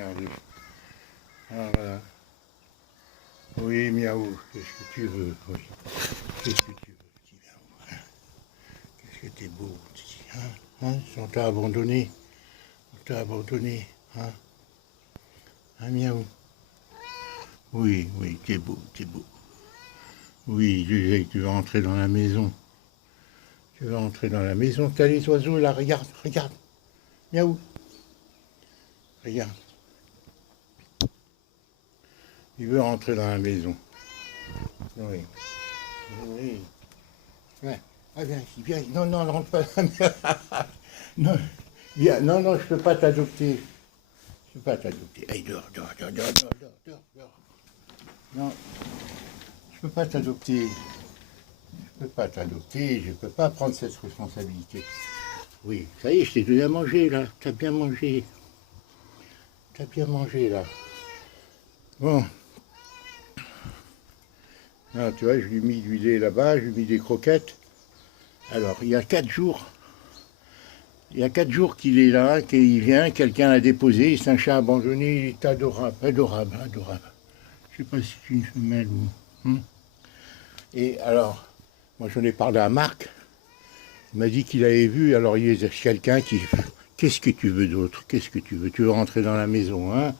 Regardez. Ah, voilà. Oui, miaou, qu'est-ce que tu veux? Oui. Qu'est-ce que tu veux, petit miaou? Hein? Qu'est-ce que t'es beau, petit, hein? Hein? On t'a abandonné. On t'a abandonné. Hein? Hein, miaou? Oui, oui, t'es beau, t'es beau. Oui, je sais que tu vas entrer dans la maison. Tu vas entrer dans la maison. T'as les oiseaux là, regarde, regarde. Miaou. Regarde. Il veut rentrer dans la maison. Oui. Oui. Ouais. Ah, viens ici, viens. Non, non, ne rentre pas. Non, viens. Non, non, je peux pas t'adopter. Je peux pas t'adopter. Allez, dehors, dehors, dehors, dehors, dehors, dehors, dehors, dehors. Non, je peux pas t'adopter. Je peux pas t'adopter. Je peux pas prendre cette responsabilité. Oui, ça y est, je t'ai donné à manger, là. T'as bien mangé. T'as bien mangé, là. Bon. Non, tu vois, je lui ai mis du lait là-bas, je lui ai mis des croquettes. Alors, il y a 4 jours qu'il est là, qu'il vient, quelqu'un l'a déposé, c'est un chat abandonné, il est adorable, adorable, adorable. Je sais pas si c'est une femelle ou... Et alors, moi j'en ai parlé à Marc, il m'a dit qu'il avait vu, alors il y a quelqu'un qui... Qu'est-ce que tu veux d'autre? Qu'est-ce que tu veux? Tu veux rentrer dans la maison, hein?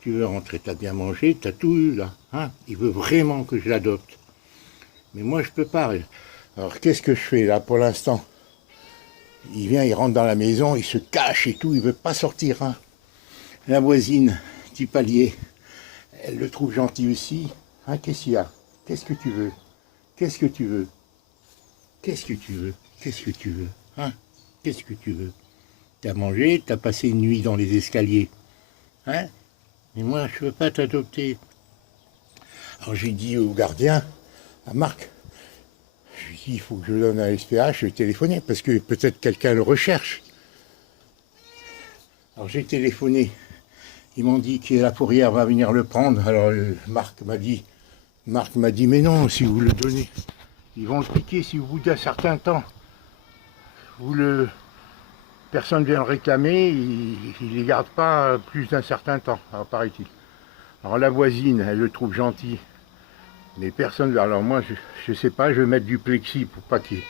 Tu veux rentrer, t'as bien mangé, t'as tout eu, là, hein? Il veut vraiment que je l'adopte. Mais moi je peux pas. Alors qu'est-ce que je fais, là, pour l'instant? Il vient, il rentre dans la maison, il se cache et tout, il veut pas sortir, hein? La voisine du palier, elle le trouve gentil aussi. Hein, qu'est-ce qu'il y a? Qu'est-ce que tu veux? Qu'est-ce que tu veux? Qu'est-ce que tu veux? Qu'est-ce que tu veux? Hein? Qu'est-ce que tu veux? T'as mangé, t'as passé une nuit dans les escaliers. Hein? Mais moi, je ne veux pas t'adopter. Alors j'ai dit au gardien, à Marc, je lui ai dit, il faut que je le donne à l'SPH, je vais téléphoner, parce que peut-être quelqu'un le recherche. Alors j'ai téléphoné. Ils m'ont dit que la fourrière va venir le prendre. Alors Marc m'a dit, mais non, si vous le donnez, ils vont le piquer si au bout d'un certain temps, personne vient le réclamer, ils ne les gardent pas plus d'un certain temps, alors paraît-il. Alors la voisine, elle le trouve gentil, mais personne, alors moi je sais pas, je vais mettre du plexi pour pas qu'il...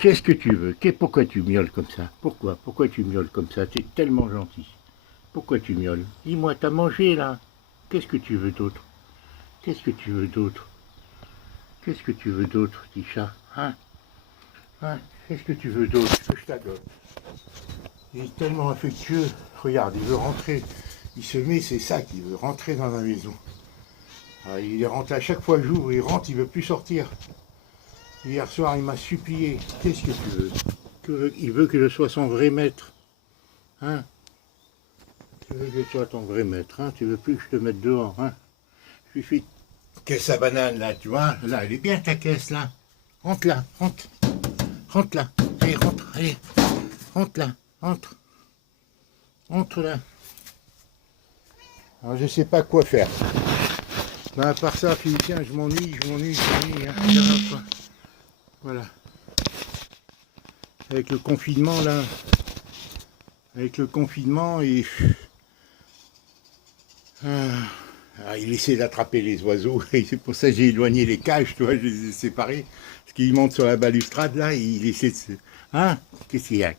Qu'est-ce que tu veux? Pourquoi tu miaules comme ça? Pourquoi tu miaules comme ça? T'es tellement gentil. Pourquoi tu miaules? Dis-moi, t'as mangé là? Qu'est-ce que tu veux d'autre? Qu'est-ce que tu veux d'autre? Qu'est-ce que tu veux d'autre, petit chat? Hein? Hein? Qu'est-ce que tu veux d'autre? Que je t'adopte. Il est tellement affectueux. Regarde, il veut rentrer. Il se met, c'est ça qu'il veut, rentrer dans la maison. Alors, il est rentré à chaque fois que j'ouvre, il rentre, il veut plus sortir. Hier soir, il m'a supplié. Qu'est-ce que tu veux? Il veut que je sois son vrai maître. Hein? Tu veux que je sois ton vrai maître, hein? Tu veux plus que je te mette dehors, hein? Je lui fais caisse à banane, là, tu vois? Là, elle est bien ta caisse, là. Rentre là, rentre. Rentre là. Allez, rentre, allez. Rentre là, rentre. Rentre là. Alors, je sais pas quoi faire. Ben, à part ça, Félicien, je m'ennuie. Hein. Voilà. Avec le confinement, là. Avec le confinement, et... il essaie d'attraper les oiseaux, et c'est pour ça que j'ai éloigné les cages, tu vois, je les ai séparés. Parce qu'il monte sur la balustrade, là, et il essaie de se... Hein? Qu'est-ce qu'il y a?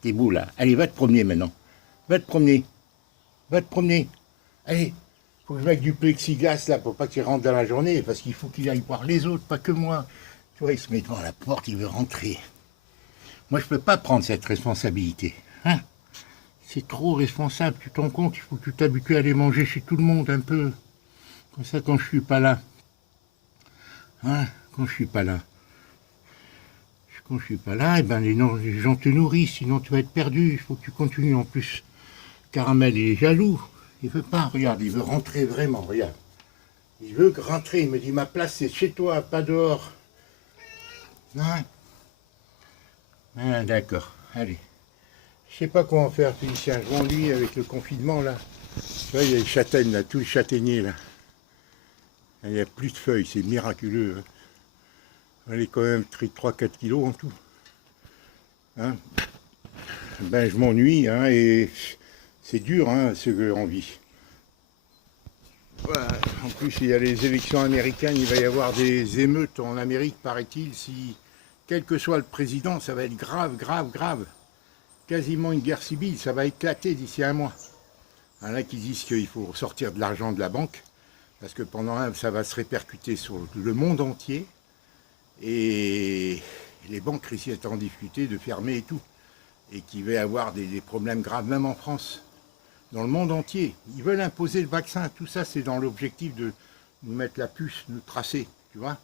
T'es beau, là. Allez, va te promener, maintenant. Va te promener. Allez, faut que je mette du plexiglas, là, pour pas qu'il rentre dans la journée, parce qu'il faut qu'il aille voir les autres, pas que moi. Tu vois, il se met devant la porte, il veut rentrer. Moi, je peux pas prendre cette responsabilité, hein? C'est trop responsable, tu t'en compte, il faut que tu t'habitues à aller manger chez tout le monde un peu. Comme ça, quand je suis pas là. Hein? Quand je suis pas là. Quand je suis pas là, eh ben les gens te nourrissent, sinon tu vas être perdu. Il faut que tu continues en plus. Caramel, il est jaloux. Il veut pas, regarde, il veut rentrer vraiment, regarde. Il veut rentrer, il me dit ma place c'est chez toi, pas dehors. Hein? Ah, d'accord, allez. Je sais pas comment faire, Félicien, je m'ennuie avec le confinement là. Tu vois, il y a les châtaignes là, tous les châtaigniers là. Il n'y a plus de feuilles, c'est miraculeux. Hein. Elle est quand même 3-4 kilos en tout. Hein? Ben je m'ennuie, hein, et c'est dur, hein, ce qu'on vit. Voilà. En plus, il y a les élections américaines, il va y avoir des émeutes en Amérique, paraît-il. Si, quel que soit le président, ça va être grave, grave, grave. Quasiment une guerre civile, ça va éclater d'ici un mois. Il y en a qui disent qu'il faut sortir de l'argent de la banque, parce que ça va se répercuter sur le monde entier. Et les banques risquent d'être en difficulté de fermer et tout. Et qu'il va y avoir des problèmes graves, même en France, dans le monde entier. Ils veulent imposer le vaccin. Tout ça, c'est dans l'objectif de nous mettre la puce, nous tracer, tu vois.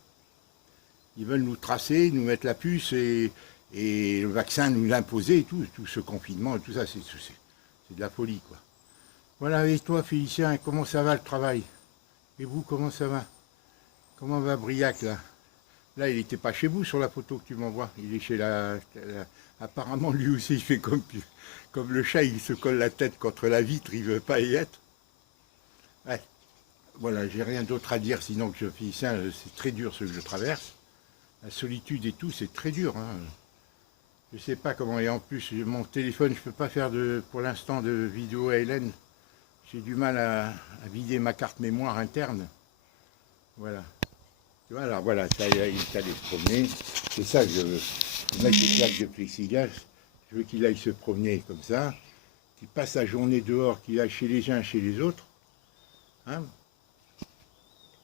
Ils veulent nous tracer, nous mettre la puce et le vaccin nous l'imposer et tout ce confinement et tout ça, c'est de la folie, quoi. Voilà, et toi, Félicien, comment ça va le travail? Et vous, comment ça va? Comment va Briac, là? Là, il n'était pas chez vous sur la photo que tu m'envoies. Il est chez apparemment, lui aussi, il fait comme le chat, il se colle la tête contre la vitre, il ne veut pas y être. Ouais. Voilà, j'ai rien d'autre à dire, sinon que Félicien, c'est très dur ce que je traverse. La solitude et tout, c'est très dur, hein. Je sais pas comment, et en plus, mon téléphone, je peux pas faire pour l'instant de vidéo à Hélène. J'ai du mal à vider ma carte mémoire interne. Voilà. Tu vois, alors voilà, ça, il est allé se promener. C'est ça que je veux. Mettre des plaques de plexiglas. Je veux qu'il aille se promener comme ça. Qu'il passe la journée dehors, qu'il aille chez les uns, chez les autres. Hein,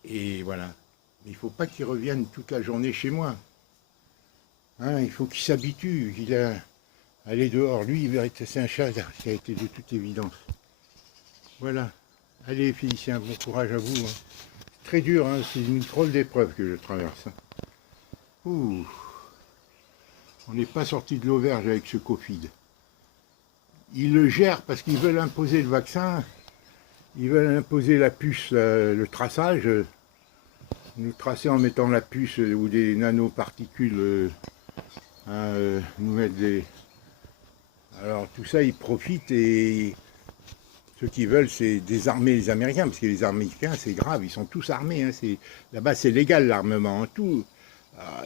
et voilà. Mais il ne faut pas qu'il revienne toute la journée chez moi. Hein, il faut qu'il s'habitue, qu'il a aller dehors. Lui, c'est un chat qui a été de toute évidence. Voilà. Allez, Félicien, bon courage à vous. Hein. Très dur, hein, c'est une drôle d'épreuve que je traverse. Ouh. On n'est pas sorti de l'auberge avec ce Covid. Ils le gèrent parce qu'ils veulent imposer le vaccin, ils veulent imposer la puce, le traçage, nous tracer en mettant la puce ou des nanoparticules, nous mettre des... Alors tout ça, ils profitent et ce qu'ils veulent, c'est désarmer les Américains, parce que les Américains, c'est grave, ils sont tous armés. Hein, là-bas, c'est légal l'armement, hein, tout.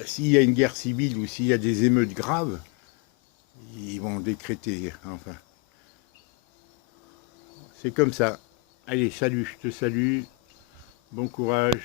S'il y a une guerre civile ou s'il y a des émeutes graves, ils vont décréter, enfin. C'est comme ça. Allez, salut, je te salue. Bon courage.